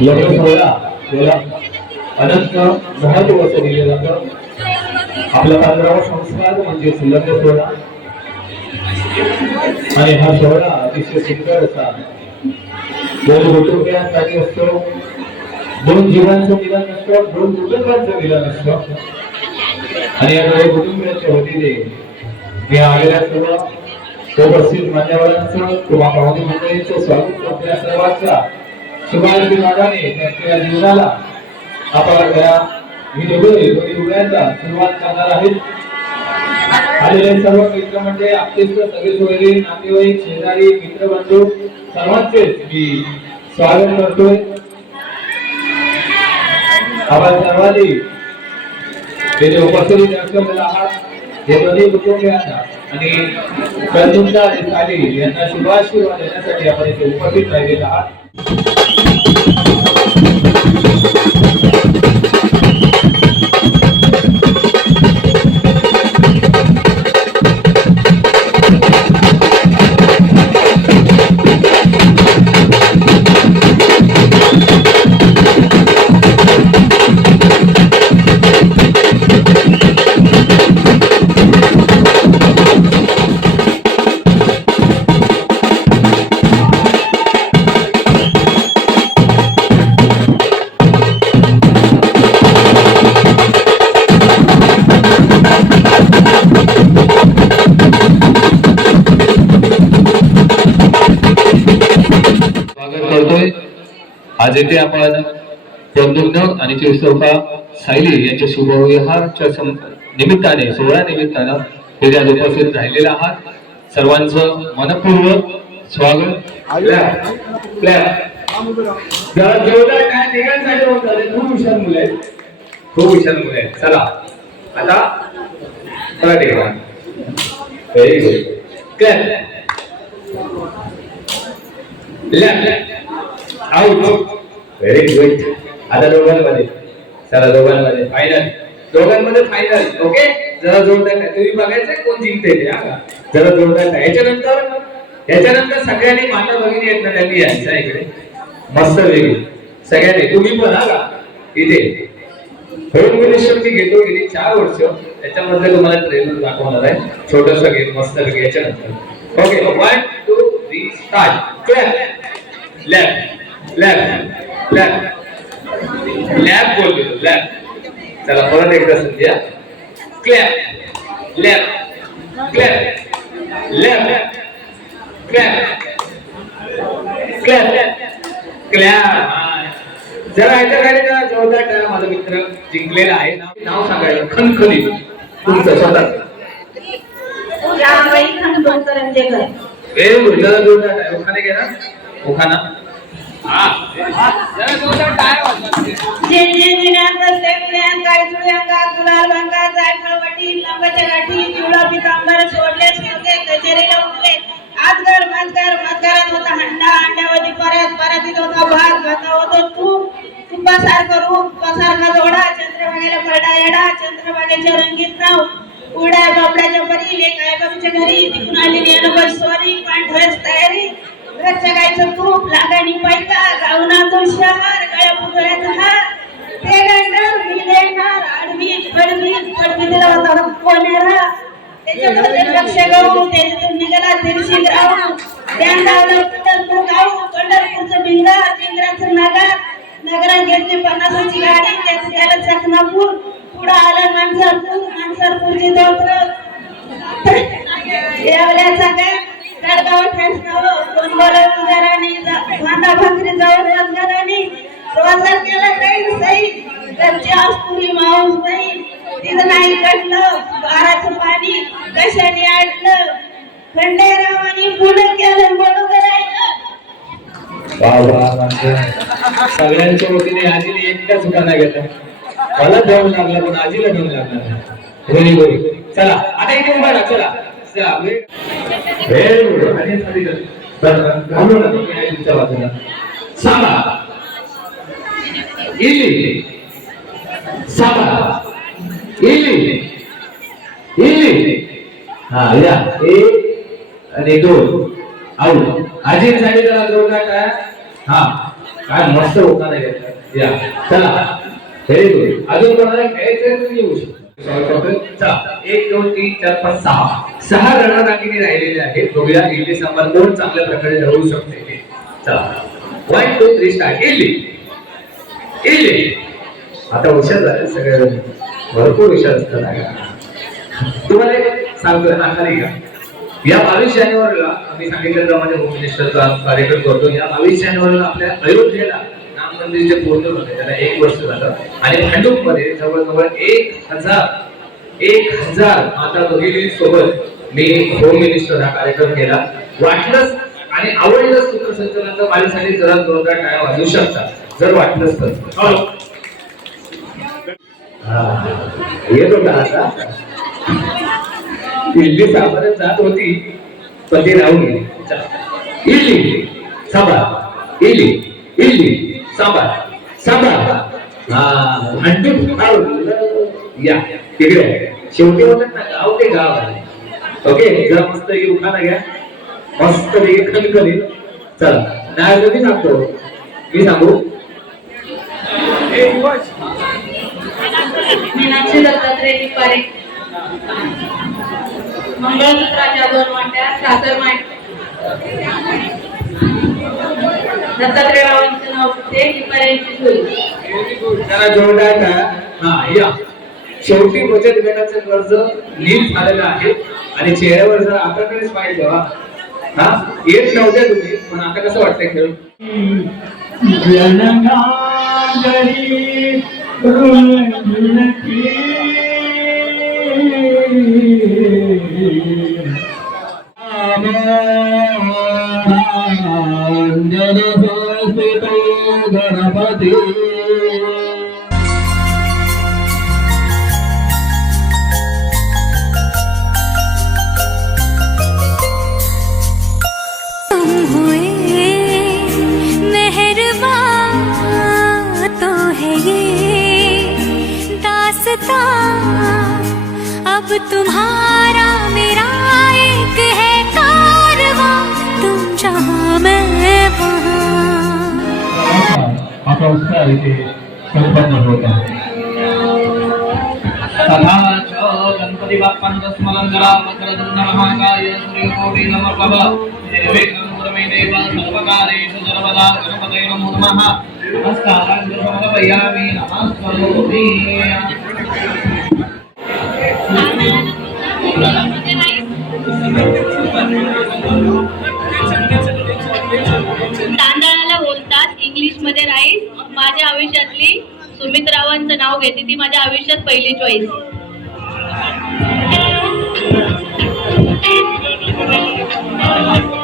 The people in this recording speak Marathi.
लग्न सोहळा याला अनंत महत्त्व असं दिलं जातं आपला पंधरावा संस्कार म्हणजे लग्न सोहळा. आणि हा सोहळा अतिशय सुंदर असा. दोन कुटुंबियांसाठी असतो दोन जीवांचं मिलन असतं दोन कुटुंबांचं मिलन असतं आणि या दोन कुटुंबियांच्या वतीने मी आलेल्या सर्व उपस्थित मान्यवरांचं किंवा पाहुणे मंडळींचं स्वागत करतो या सर्वांचा. सुभाष मार्गाने त्यांच्या जीवनाला आपण सुरुवात करणार आहेत. आलेले सर्व मित्र म्हणजे आपले सगळे सोयरे नातेवाईक शेजारी मित्रबंधू सर्वांचेच मी स्वागत करतोय. आपण सर्वांनी येथे उपस्थित दर्शवलेला आहात हे दोन्ही कुटुंबियांना आणि कंदुंदा साली यांना शुभाशीर्वाद देण्यासाठी आपण इथे उपस्थित राहिलेले आहात. स्वागत आज येथे आपण प्रद्युम्न आणि चिरसोफा सायली यांच्या शुभविहारच्या निमित्ताने सोहळ्या निमित्तानं हे आज उपस्थित राहिलेले आहात सर्वांचं मनपूर्वक स्वागत. खूप हुशार मुलं आहेत. खूप हुशार मुलं आहेत. चला. आता चला ठेवा very good clap out very good आता दोघांमध्ये. चला दोघांमध्ये. फायनल दोघांमध्ये फायनल ओके जरा जोरदार काय तुम्ही बघायचं कोण जिंकते ते हा? जरा जोरदार याच्यानंतर याच्यानंतर सगळ्यांनी माता भगिनी आहेत ना त्यांनी यायचा इकडे. मस्त वेगळी. सगळ्यांनी. तुम्ही पण हा का? इथे. होम घेतो गेली चार वर्ष. त्याच्यामध्ये तुम्हाला ट्रेलर दाखवणार आहे. छोटस गेम मस्त याच्यानंतर. Okay one two three start left left left lab बोलतो लॅब चला परत एकदा समजा clap left clap left clap clap clap जरा ह्याच्या खाली जरा जोरदार टाळा माझा मित्र जिंकलेला आहे. नाव सांगायचं? खनखनी. तुमचं स्वतःच ए जरा जोरदार टाळा. ओखाने घे ना. ओखाना. जे जे गुलाल भांगा जायफळ वटी गाठी पितांबर सोडले कचेरीला उठले. आजगर होता हंडा परत परतीत होता भात भाता होतो तूप. तुपासारखं रूप तुपासारखा जोडा चंद्रभागेला पडा येडा रंगीत नाव. उड्या बापड्याच्या परी लेक आहे बाबीच्या घरी तिकून आलेली अनुभव स्वारी पांढरच तयारी. घरच्या गायचं तूप लागाणी पैका गावनाचं शहर गळ्या पुतळ्याचा हार. ते गायणार मी देणार आडवी पडवी पडवी दिला होता कोणेरा त्याच्यामध्ये लक्ष गाऊ त्याच्यातून निघाला दिडशी गाऊ ध्यान लावलं पंढरपूर गाऊ पंढरपूरचं भिंगा भिंगराचं नगर नगरात घेतली पन्नासाची गाडी त्याचं त्याला चकनापूर. घरची आसपुरी माऊस बाई तिथं नाही कटलं बाराचं पाणी कशाने आटलं खंडेरावानी पुढं केलं बरोबर आहे सगळ्यांच्या वतीने आजीने एकट्या चुका नाही मला जाऊन लागला पण आजीला जाऊन लागला व्हेरी गुड चला आता इथे उभा राहा चला. व्हेरी गुड आणि घालू नका सांगा. इली सांगा इली इली हा या ए आणि दोन आऊट आजी साठी दोन जोरदार टाळ्या हा काय मस्त होता नाही या चला व्हेरी गुड अजून कोणाला खेळायचं तुम्ही येऊ शकता एक दोन तीन चार पाच सहा सहा रणरागिणी राहिलेले आहेत बघूया इडली सांबार कोण चांगल्या प्रकारे ठरवू शकते चला one two three start idli idli आता हुशार झाले सगळ्या भरपूर हुशार असतात लागला तुम्हाला एक सांगतोय आखारी का या बावीस जानेवारीला आम्ही सांगितल्याप्रमाणे होम मिनिस्टरचा कार्यक्रम करतो. या बावीस जानेवारीला आपल्या अयोध्येला राम मंदिर जे पूर्ण होते त्याला एक वर्ष झालं. आणि भांडूपमध्ये जवळजवळ एक हजार एक हजार माता भगिनी सोबत मी होम मिनिस्टर हा कार्यक्रम केला. वाटलंच आणि आवडलं सूत्रसंचलनाचं तर माझ्यासाठी जरा जोरदार टाळ्या वाजू शकता जर वाटलंच तर. हो. येतो का आता इल्ली साबारात जात होती पण ते राहून गेली चला. इडली इल्ली इडली साबार सांबार हा भांडूप या तिकडे शेवटी होतात ना गाव ते गाव आहे. ओके जरा मस्त पैकी उखाणा घ्या. मस्त पैकी खणखणी चला. नाही मी सांगतो? मी सांगू? मीनाक्षी दत्तात्रय निपारे मंगळसूत्राच्या दोन वाट्या साखर माठ दत्तात्रयरावांचं नाव ते निपाऱ्यांची सोय. जरा जोरदार टाळ्या. हा या. शेवटी बचत गटाचं कर्ज नील झालेलं आहे. आणि चेहऱ्यावर जर आता स्माईल ठेवा हा येत नव्हत्या तुम्ही पण आता कसं वाटतंय जननागरी உன்னத்தில் असा उत्साह इथे संपन्न होत आहे तथा च गणपति बाप्पांचं स्मरण करा वक्रतुंड महाकाय सूर्यकोटि नमः निर्विघ्नं कुरु मे देव सर्वकारेषु सर्वदा गणपतये नमो नमः नमस्कारान् समर्पयामि नमस्करोमि सुमित रावांचं नाव घेते ती माझ्या आयुष्यात पहिली चॉईस Thank you.